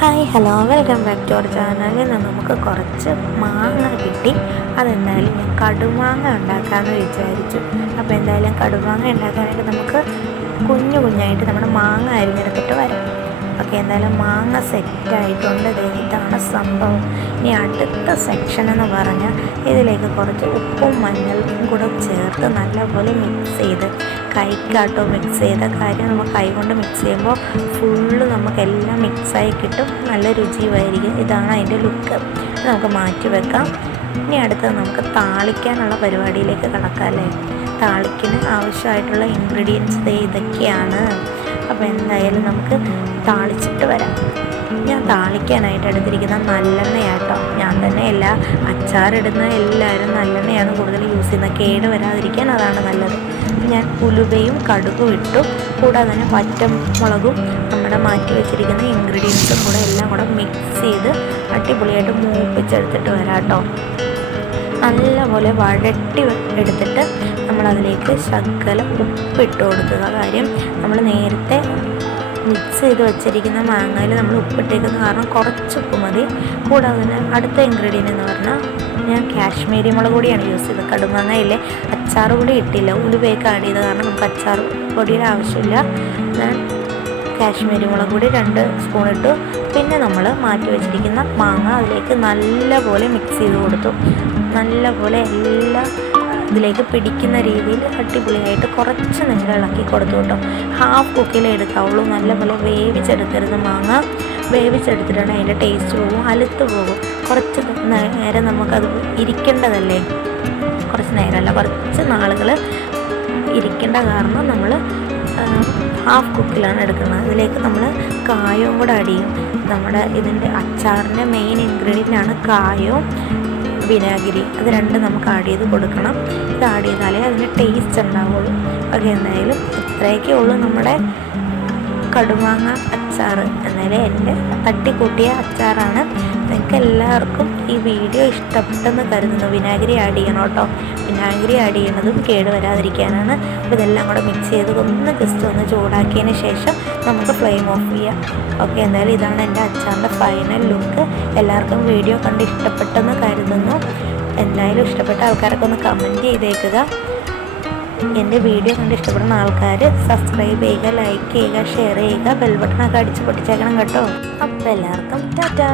Hi hello welcome back to our ചാനലിൽ നിന്ന് നമുക്ക് കുറച്ച് മാങ്ങ കിട്ടി. അതെന്തായാലും ഞാൻ കടുമാങ്ങ ഉണ്ടാക്കാമെന്ന് വിചാരിച്ചു. അപ്പോൾ എന്തായാലും കടുമാങ്ങ ഉണ്ടാക്കാനായിട്ട് നമുക്ക് കുഞ്ഞു കുഞ്ഞായിട്ട് നമ്മുടെ മാങ്ങ അരിഞ്ഞെടുത്തിട്ട് വരാം. ഓക്കെ, എന്തായാലും മാങ്ങ സെറ്റായിട്ടുണ്ട്. ഇതാണ് സംഭവം. ഇനി അടുത്ത സെക്ഷൻ എന്ന് പറഞ്ഞാൽ ഇതിലേക്ക് കുറച്ച് ഉപ്പും മഞ്ഞളും കൂടെ ചേർത്ത് നല്ലപോലെ മിക്സ് ചെയ്ത്, കൈക്കാട്ടോ മിക്സ് ചെയ്ത കാര്യം, നമുക്ക് കൈ കൊണ്ട് മിക്സ് ചെയ്യുമ്പോൾ ഫുള്ള് നമുക്കെല്ലാം മിക്സായി കിട്ടും. നല്ല രുചിയുമായിരിക്കും. ഇതാണ് അതിൻ്റെ ലുക്ക്. നമുക്ക് മാറ്റി വെക്കാം. ഇനി അടുത്തത് നമുക്ക് താളിക്കാനുള്ള പരിപാടിയിലേക്ക് കടക്കാം അല്ലേ. താളിക്കിന് ആവശ്യമായിട്ടുള്ള ഇൻഗ്രീഡിയൻസ് ഇതൊക്കെയാണ്. അപ്പോൾ എന്തായാലും നമുക്ക് താളിച്ചിട്ട് വരാം. ഞാൻ താളിക്കാനായിട്ട് എടുത്തിരിക്കുന്ന നല്ലെണ്ണയാട്ടോ. ഞാൻ തന്നെ അച്ചാറിടുന്ന എല്ലാവരും നല്ലെണ്ണയാണ് കൂടുതൽ യൂസ് ചെയ്യുന്നത്. കേട് വരാതിരിക്കാൻ അതാണ് നല്ലത്. ഞാൻ ഉലുവയും കടുകും ഇട്ടു. കൂടാതെ തന്നെ പച്ചമുളകും നമ്മുടെ മാറ്റി വെച്ചിരിക്കുന്ന ഇൻഗ്രീഡിയൻസും കൂടെ എല്ലാം കൂടെ മിക്സ് ചെയ്ത് അടിപൊളിയായിട്ട് മൂപ്പിച്ചെടുത്തിട്ട് വരാം കേട്ടോ. നല്ലപോലെ വഴട്ടി എടുത്തിട്ട് നമ്മളതിലേക്ക് ശകലം ഉപ്പിട്ട് കൊടുക്കുക. കാര്യം നമ്മൾ നേരത്തെ മിക്സ് ചെയ്ത് വെച്ചിരിക്കുന്ന മാങ്ങയിൽ നമ്മൾ ഉപ്പിട്ടേക്കുന്ന കാരണം കുറച്ച് ഉപ്പ് മതി. കൂടാതെ തന്നെ അടുത്ത ഇൻഗ്രീഡിയൻ്റ് എന്ന് പറഞ്ഞാൽ ഞാൻ കാശ്മീരി മുളക് പൊടിയാണ് യൂസ് ചെയ്തത്. കടുമാങ്ങയില്ലേ, അച്ചാർ പൊടി ഇട്ടില്ല, ഉലുവയൊക്കെ ആഡ് ചെയ്ത കാരണം നമുക്ക് അച്ചാർ പൊടിയുടെ ആവശ്യമില്ല. ഞാൻ കാശ്മീരി മുളക് പൊടി 2 സ്പൂൺ ഇട്ടു. പിന്നെ നമ്മൾ മാറ്റി വെച്ചിരിക്കുന്ന മാങ്ങ അതിലേക്ക് നല്ലപോലെ മിക്സ് ചെയ്ത് കൊടുത്തു. നല്ലപോലെ എല്ലാം ഇതിലേക്ക് പിടിക്കുന്ന രീതിയിൽ അടിപൊളിയായിട്ട് കുറച്ച് നേരം ഇളക്കി കൊടുത്തു കേട്ടോ. ഹാഫ് കുക്കിലേ എടുക്കാവുള്ളൂ. നല്ലപോലെ വേവിച്ചെടുക്കരുത്. മാങ്ങ വേവിച്ചെടുത്തിട്ടാണ് അതിൻ്റെ ടേസ്റ്റ് പോകും, അലുത്ത് പോകും. കുറച്ച് നേരം നമുക്കത് ഇരിക്കേണ്ടതല്ലേ, കുറച്ച് നേരമല്ല കുറച്ച് നാളുകൾ ഇരിക്കേണ്ട കാരണം നമ്മൾ ഹാഫ് കുക്കിലാണ് എടുക്കുന്നത്. ഇതിലേക്ക് നമ്മൾ കായവും കൂടെ ആഡ് ചെയ്യും. നമ്മുടെ ഇതിൻ്റെ അച്ചാറിൻ്റെ മെയിൻ ഇൻഗ്രീഡിയൻ്റാണ് കായവും വിനാഗിരി. അത് രണ്ടും നമുക്ക് ആഡ് ചെയ്ത് കൊടുക്കണം. ഇത് ആഡ് ചെയ്താലേ അതിന് ടേസ്റ്റ് ഉണ്ടാവുള്ളൂ. ഓക്കെ, എന്തായാലും ഇത്രയൊക്കെ ഉള്ളൂ നമ്മുടെ കടുമാങ്ങ അച്ചാർ. എന്നാലും എൻ്റെ തട്ടിക്കൂട്ടിയ അച്ചാറാണ്. നിങ്ങൾക്ക് എല്ലാവർക്കും ഈ വീഡിയോ ഇഷ്ടപ്പെട്ടെന്ന് കരുതുന്നു. വിനാഗിരി ആഡ് ചെയ്യണം കേട്ടോ. വിനാഗിരി ആഡ് ചെയ്യണതും കേട് വരാതിരിക്കാനാണ്. അപ്പോൾ ഇതെല്ലാം കൂടെ മിക്സ് ചെയ്ത് ജസ്റ്റ് ഒന്ന് ചൂടാക്കിയതിന് ശേഷം നമുക്ക് ഫ്ലെയിം ഓഫ് ചെയ്യാം. ഓക്കെ, എന്തായാലും ഇതാണ് എൻ്റെ അച്ചാറിൻ്റെ ഫൈനൽ ലുക്ക്. എല്ലാവർക്കും വീഡിയോ കണ്ട് ഇഷ്ടപ്പെട്ടെന്ന് കരുതുന്നു. എന്തായാലും ഇഷ്ടപ്പെട്ട ആൾക്കാരൊക്കെ ഒന്ന് കമൻറ്റ് ചെയ്തേക്കുക. എൻ്റെ വീഡിയോ കണ്ട് ഇഷ്ടപ്പെടുന്ന ആൾക്കാർ സബ്സ്ക്രൈബ് ചെയ്യുക, ലൈക്ക് ചെയ്യുക, ഷെയർ ചെയ്യുക, ബെൽ ബട്ടണൊക്കെ അടിച്ച് പൊട്ടിച്ചേക്കണം കേട്ടോ. അപ്പോൾ എല്ലാവർക്കും ടാറ്റാ.